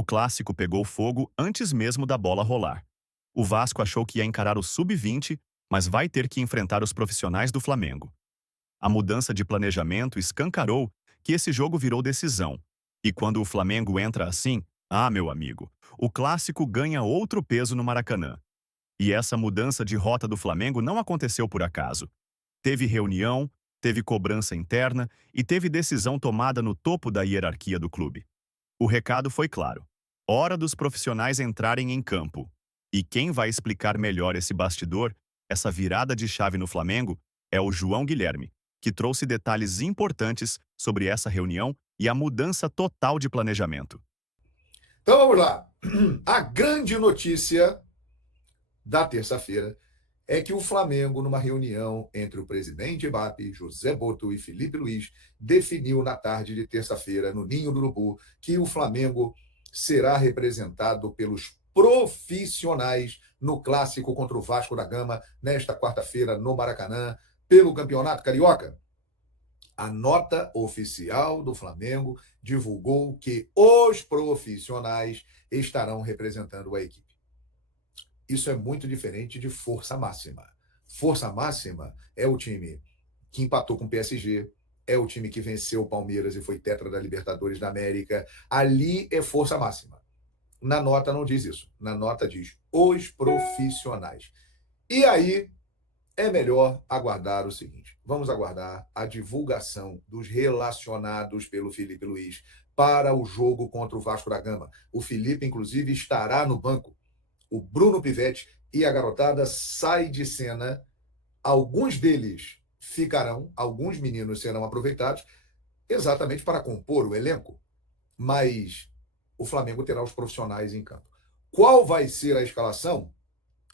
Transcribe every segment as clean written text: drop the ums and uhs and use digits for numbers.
O clássico pegou fogo antes mesmo da bola rolar. O Vasco achou que ia encarar o sub-20, mas vai ter que enfrentar os profissionais do Flamengo. A mudança de planejamento escancarou que esse jogo virou decisão. E quando o Flamengo entra assim, meu amigo, o clássico ganha outro peso no Maracanã. E essa mudança de rota do Flamengo não aconteceu por acaso. Teve reunião, teve cobrança interna e teve decisão tomada no topo da hierarquia do clube. O recado foi claro: hora dos profissionais entrarem em campo. E quem vai explicar melhor esse bastidor, essa virada de chave no Flamengo, é o João Guilherme, que trouxe detalhes importantes sobre essa reunião e a mudança total de planejamento. Então vamos lá. A grande notícia da terça-feira é que o Flamengo, numa reunião entre o presidente Ibap, José Boto e Felipe Luiz, definiu na tarde de terça-feira, no Ninho do Urubu, que o Flamengo será representado pelos profissionais no clássico contra o Vasco da Gama, nesta quarta-feira, no Maracanã, pelo Campeonato Carioca. A nota oficial do Flamengo divulgou que os profissionais estarão representando a equipe. Isso é muito diferente de força máxima. Força máxima é o time que empatou com o PSG, é o time que venceu o Palmeiras e foi tetra da Libertadores da América. Ali é força máxima. Na nota não diz isso. Na nota diz os profissionais. E aí é melhor aguardar o seguinte: vamos aguardar a divulgação dos relacionados pelo Felipe Luiz para o jogo contra o Vasco da Gama. O Felipe, inclusive, estará no banco. O Bruno Pivetti e a garotada saem de cena. Alguns deles ficarão, alguns meninos serão aproveitados exatamente para compor o elenco, mas o Flamengo terá os profissionais em campo. Qual vai ser a escalação?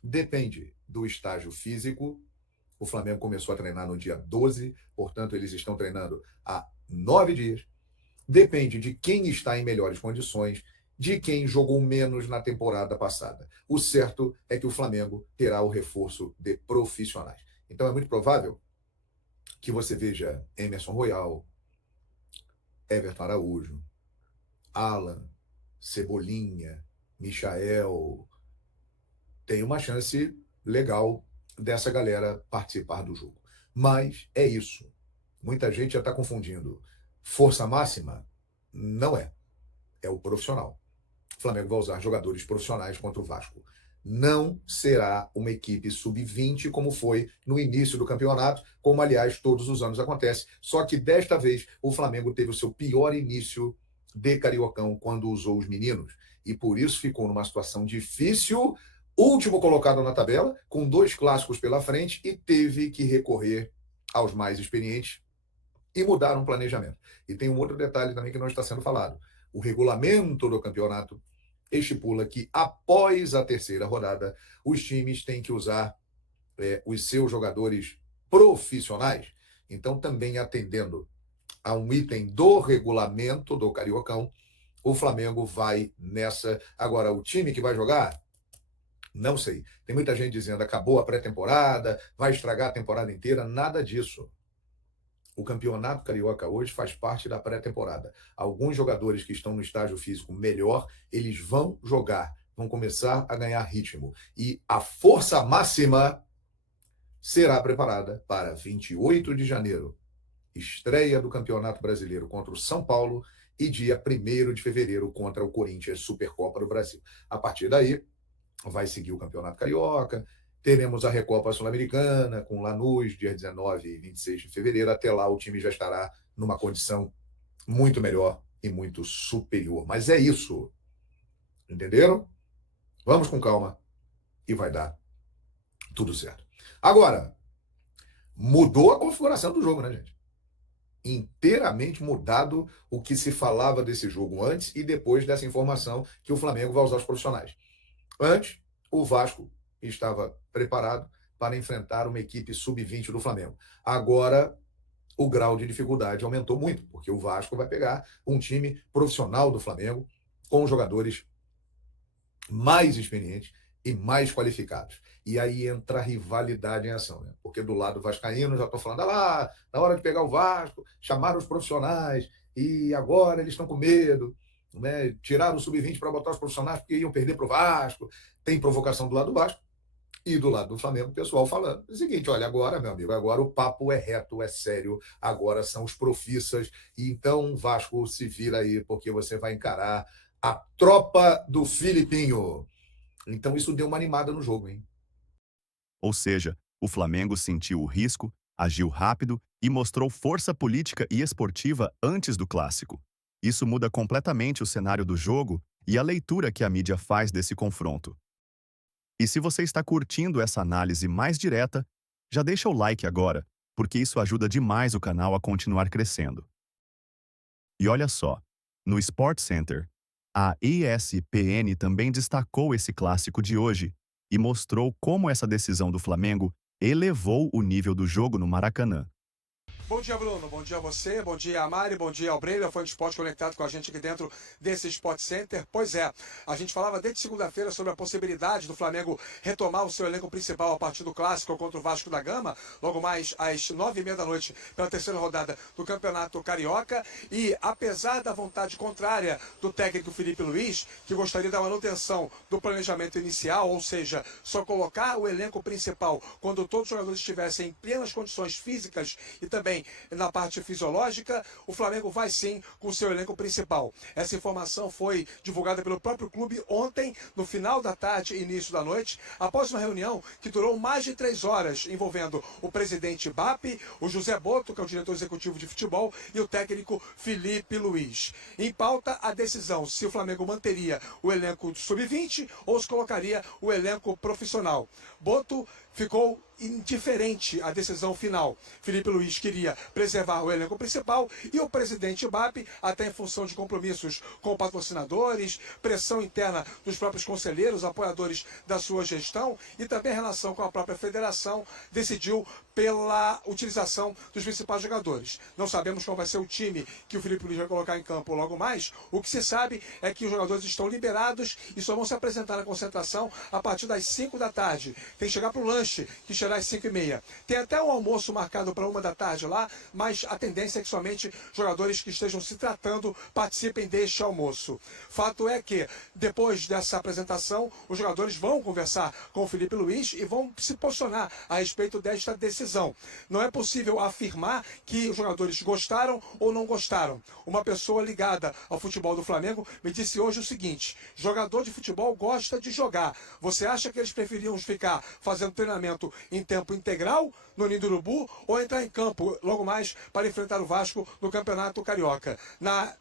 Depende do estágio físico. O Flamengo começou a treinar no dia 12, portanto, eles estão treinando há 9 dias. Depende de quem está em melhores condições, de quem jogou menos na temporada passada. O certo é que o Flamengo terá o reforço de profissionais. Então é muito provável que você veja Emerson Royal, Everton Araújo, Alan, Cebolinha, Michael. Tem uma chance legal dessa galera participar do jogo. Mas é isso. Muita gente já está confundindo. Força máxima? Não é. É o profissional. O Flamengo vai usar jogadores profissionais contra o Vasco. Não será uma equipe sub-20 como foi no início do campeonato, como, aliás, todos os anos acontece. Só que desta vez o Flamengo teve o seu pior início de Cariocão quando usou os meninos. E por isso ficou numa situação difícil, último colocado na tabela, com 2 clássicos pela frente, e teve que recorrer aos mais experientes e mudar um planejamento. E tem um outro detalhe também que não está sendo falado. O regulamento do campeonato estipula que, após a terceira rodada, os times têm que usar os seus jogadores profissionais. Então, também atendendo a um item do regulamento do Cariocão, o Flamengo vai nessa. Agora, o time que vai jogar, não sei. Tem muita gente dizendo acabou a pré-temporada, vai estragar a temporada inteira. Nada disso. O Campeonato Carioca hoje faz parte da pré-temporada. Alguns jogadores que estão no estágio físico melhor, eles vão jogar, vão começar a ganhar ritmo. E a força máxima será preparada para 28 de janeiro, estreia do Campeonato Brasileiro contra o São Paulo, e dia 1º de fevereiro contra o Corinthians, Supercopa do Brasil. A partir daí, vai seguir o Campeonato Carioca, teremos a Recopa Sul-Americana com Lanús, dia 19 e 26 de fevereiro. Até lá o time já estará numa condição muito melhor e muito superior. Mas é isso. Entenderam? Vamos com calma e vai dar tudo certo. Agora, mudou a configuração do jogo, né, gente? Inteiramente mudado o que se falava desse jogo antes e depois dessa informação que o Flamengo vai usar os profissionais. Antes, o Vasco estava preparado para enfrentar uma equipe sub-20 do Flamengo. Agora, o grau de dificuldade aumentou muito, porque o Vasco vai pegar um time profissional do Flamengo com jogadores mais experientes e mais qualificados. E aí entra a rivalidade em ação, né? Porque do lado vascaíno já estou falando, lá, na hora de pegar o Vasco, chamaram os profissionais e agora eles estão com medo. né? Tiraram o sub-20 para botar os profissionais porque iam perder para o Vasco. Tem provocação do lado do Vasco. E do lado do Flamengo, o pessoal falando o seguinte: olha, agora, meu amigo, agora o papo é reto, é sério, agora são os profissas, e então Vasco se vira aí, porque você vai encarar a tropa do Filipinho. Então isso deu uma animada no jogo, hein? Ou seja, o Flamengo sentiu o risco, agiu rápido e mostrou força política e esportiva antes do clássico. Isso muda completamente o cenário do jogo e a leitura que a mídia faz desse confronto. E se você está curtindo essa análise mais direta, já deixa o like agora, porque isso ajuda demais o canal a continuar crescendo. E olha só, no Sport Center, a ESPN também destacou esse clássico de hoje e mostrou como essa decisão do Flamengo elevou o nível do jogo no Maracanã. Bom dia, Bruno. Bom dia a você, bom dia a Mari, bom dia ao Breila, fã de esporte conectado com a gente aqui dentro desse Sport Center. Pois é, a gente falava desde segunda-feira sobre a possibilidade do Flamengo retomar o seu elenco principal a partir do clássico contra o Vasco da Gama, logo mais às 9h30 da noite, pela terceira rodada do Campeonato Carioca. E apesar da vontade contrária do técnico Felipe Luiz, que gostaria da manutenção do planejamento inicial, ou seja, só colocar o elenco principal quando todos os jogadores estivessem em plenas condições físicas e também na parte fisiológica, o Flamengo vai sim com o seu elenco principal. Essa informação foi divulgada pelo próprio clube ontem, no final da tarde e início da noite, após uma reunião que durou mais de 3 horas, envolvendo o presidente BAP, o José Boto, que é o diretor executivo de futebol, e o técnico Felipe Luiz. Em pauta, a decisão se o Flamengo manteria o elenco sub-20 ou se colocaria o elenco profissional. Boto ficou indiferente à decisão final. Felipe Luiz queria preservar o elenco principal e o presidente BAP, até em função de compromissos com patrocinadores, pressão interna dos próprios conselheiros, apoiadores da sua gestão e também em relação com a própria federação, decidiu pela utilização dos principais jogadores. Não sabemos qual vai ser o time que o Felipe Luiz vai colocar em campo logo mais. O que se sabe é que os jogadores estão liberados e só vão se apresentar na concentração a partir das 5 da tarde. Tem que chegar para o lanche, que será às 5h30. Tem até um almoço marcado para 1 da tarde lá, mas a tendência é que somente jogadores que estejam se tratando participem deste almoço. Fato é que, depois dessa apresentação, os jogadores vão conversar com o Felipe Luiz e vão se posicionar a respeito desta decisão. Não é possível afirmar que os jogadores gostaram ou não gostaram. Uma pessoa ligada ao futebol do Flamengo me disse hoje o seguinte: jogador de futebol gosta de jogar. Você acha que eles preferiam ficar fazendo treinamento em tempo integral no Ninho do Urubu ou entrar em campo logo mais para enfrentar o Vasco no Campeonato Carioca?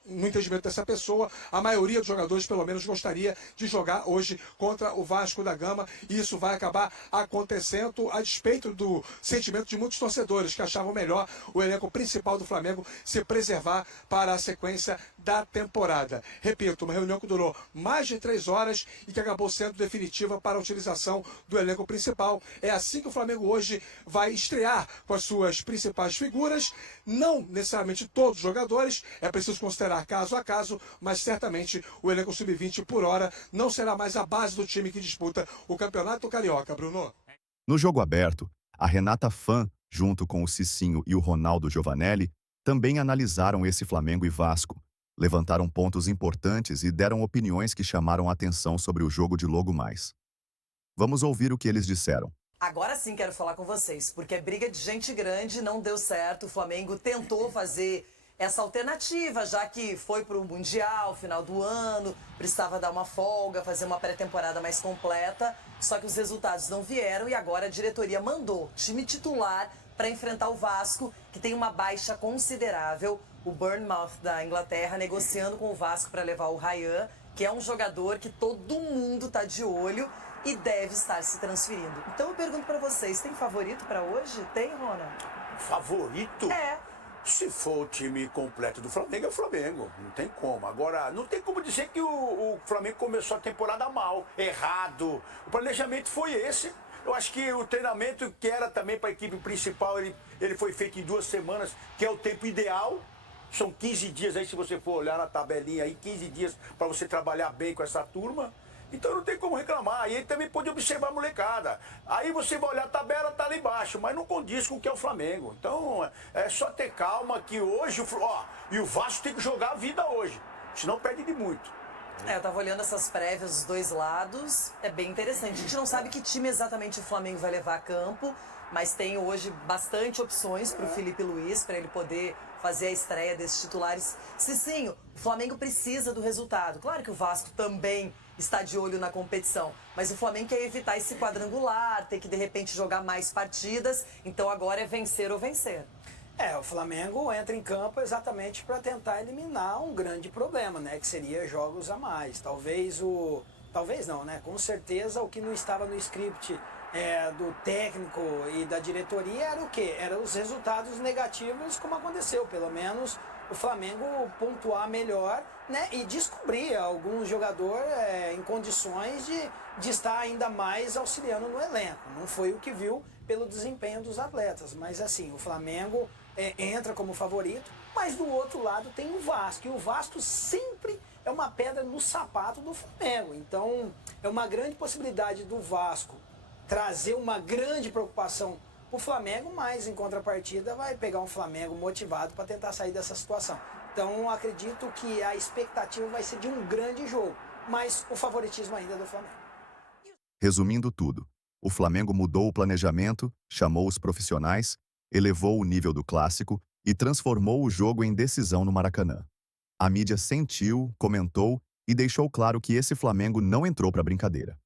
No entendimento dessa pessoa, a maioria dos jogadores pelo menos gostaria de jogar hoje contra o Vasco da Gama, e isso vai acabar acontecendo a despeito do sentimento de muitos torcedores que achavam melhor o elenco principal do Flamengo se preservar para a sequência da temporada. Repito, uma reunião que durou mais de 3 horas e que acabou sendo definitiva para a utilização do elenco principal. É assim que o Flamengo hoje vai estrear com as suas principais figuras, não necessariamente todos os jogadores, é preciso considerar caso a caso, mas certamente o elenco sub-20 por hora não será mais a base do time que disputa o Campeonato Carioca, Bruno. No jogo aberto, a Renata Fã, junto com o Cicinho e o Ronaldo Giovanelli, também analisaram esse Flamengo e Vasco, levantaram pontos importantes e deram opiniões que chamaram a atenção sobre o jogo de logo mais. Vamos ouvir o que eles disseram. Agora sim quero falar com vocês, porque é briga de gente grande, não deu certo. O Flamengo tentou fazer essa alternativa, já que foi para o Mundial, final do ano, precisava dar uma folga, fazer uma pré-temporada mais completa, só que os resultados não vieram e agora a diretoria mandou time titular para enfrentar o Vasco, que tem uma baixa considerável. O Bournemouth da Inglaterra negociando com o Vasco para levar o Ryan, que é um jogador que todo mundo tá de olho e deve estar se transferindo. Então eu pergunto para vocês, tem favorito para hoje? Tem, Ronald? Favorito? É. Se for o time completo do Flamengo, é o Flamengo. Não tem como. Agora, não tem como dizer que o Flamengo começou a temporada mal, errado. O planejamento foi esse. Eu acho que o treinamento que era também para a equipe principal, ele foi feito em 2 semanas, que é o tempo ideal. São 15 dias aí, se você for olhar na tabelinha aí, 15 dias para você trabalhar bem com essa turma. Então não tem como reclamar. E ele também pode observar a molecada. Aí você vai olhar a tabela, tá lá embaixo, mas não condiz com o que é o Flamengo. Então é só ter calma que hoje, e o Vasco tem que jogar a vida hoje. senão perde de muito. Eu tava olhando essas prévias dos dois lados, é bem interessante. A gente não sabe que time exatamente o Flamengo vai levar a campo, mas tem hoje bastante opções para o Felipe Luiz, para ele poder fazer a estreia desses titulares. Cicinho, o Flamengo precisa do resultado. Claro que o Vasco também está de olho na competição, mas o Flamengo quer evitar esse quadrangular, ter que de repente jogar mais partidas, então agora é vencer ou vencer. O Flamengo entra em campo exatamente para tentar eliminar um grande problema, né? Que seria jogos a mais. Talvez não, né? Com certeza o que não estava no script do técnico e da diretoria era o quê? Eram os resultados negativos, como aconteceu. Pelo menos o Flamengo pontuar melhor, né? E descobrir algum jogador em condições de estar ainda mais auxiliando no elenco. Não foi o que viu pelo desempenho dos atletas. Mas assim, o Flamengo entra como favorito, mas do outro lado tem o Vasco. E o Vasco sempre é uma pedra no sapato do Flamengo. Então é uma grande possibilidade do Vasco trazer uma grande preocupação para o Flamengo, mas em contrapartida vai pegar um Flamengo motivado para tentar sair dessa situação. Então acredito que a expectativa vai ser de um grande jogo, mas o favoritismo ainda é do Flamengo. Resumindo tudo, o Flamengo mudou o planejamento, chamou os profissionais, elevou o nível do clássico e transformou o jogo em decisão no Maracanã. A mídia sentiu, comentou e deixou claro que esse Flamengo não entrou para brincadeira.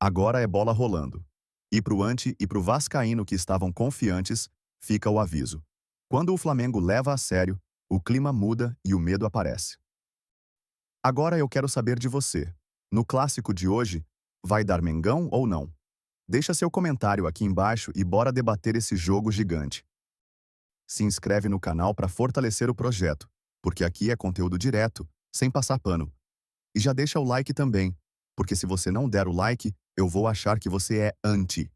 Agora é bola rolando. E pro Ante e pro vascaíno que estavam confiantes, fica o aviso. Quando o Flamengo leva a sério, o clima muda e o medo aparece. Agora eu quero saber de você. No clássico de hoje, vai dar Mengão ou não? Deixa seu comentário aqui embaixo e bora debater esse jogo gigante. Se inscreve no canal para fortalecer o projeto, porque aqui é conteúdo direto, sem passar pano. E já deixa o like também, porque se você não der o like, eu vou achar que você é anti.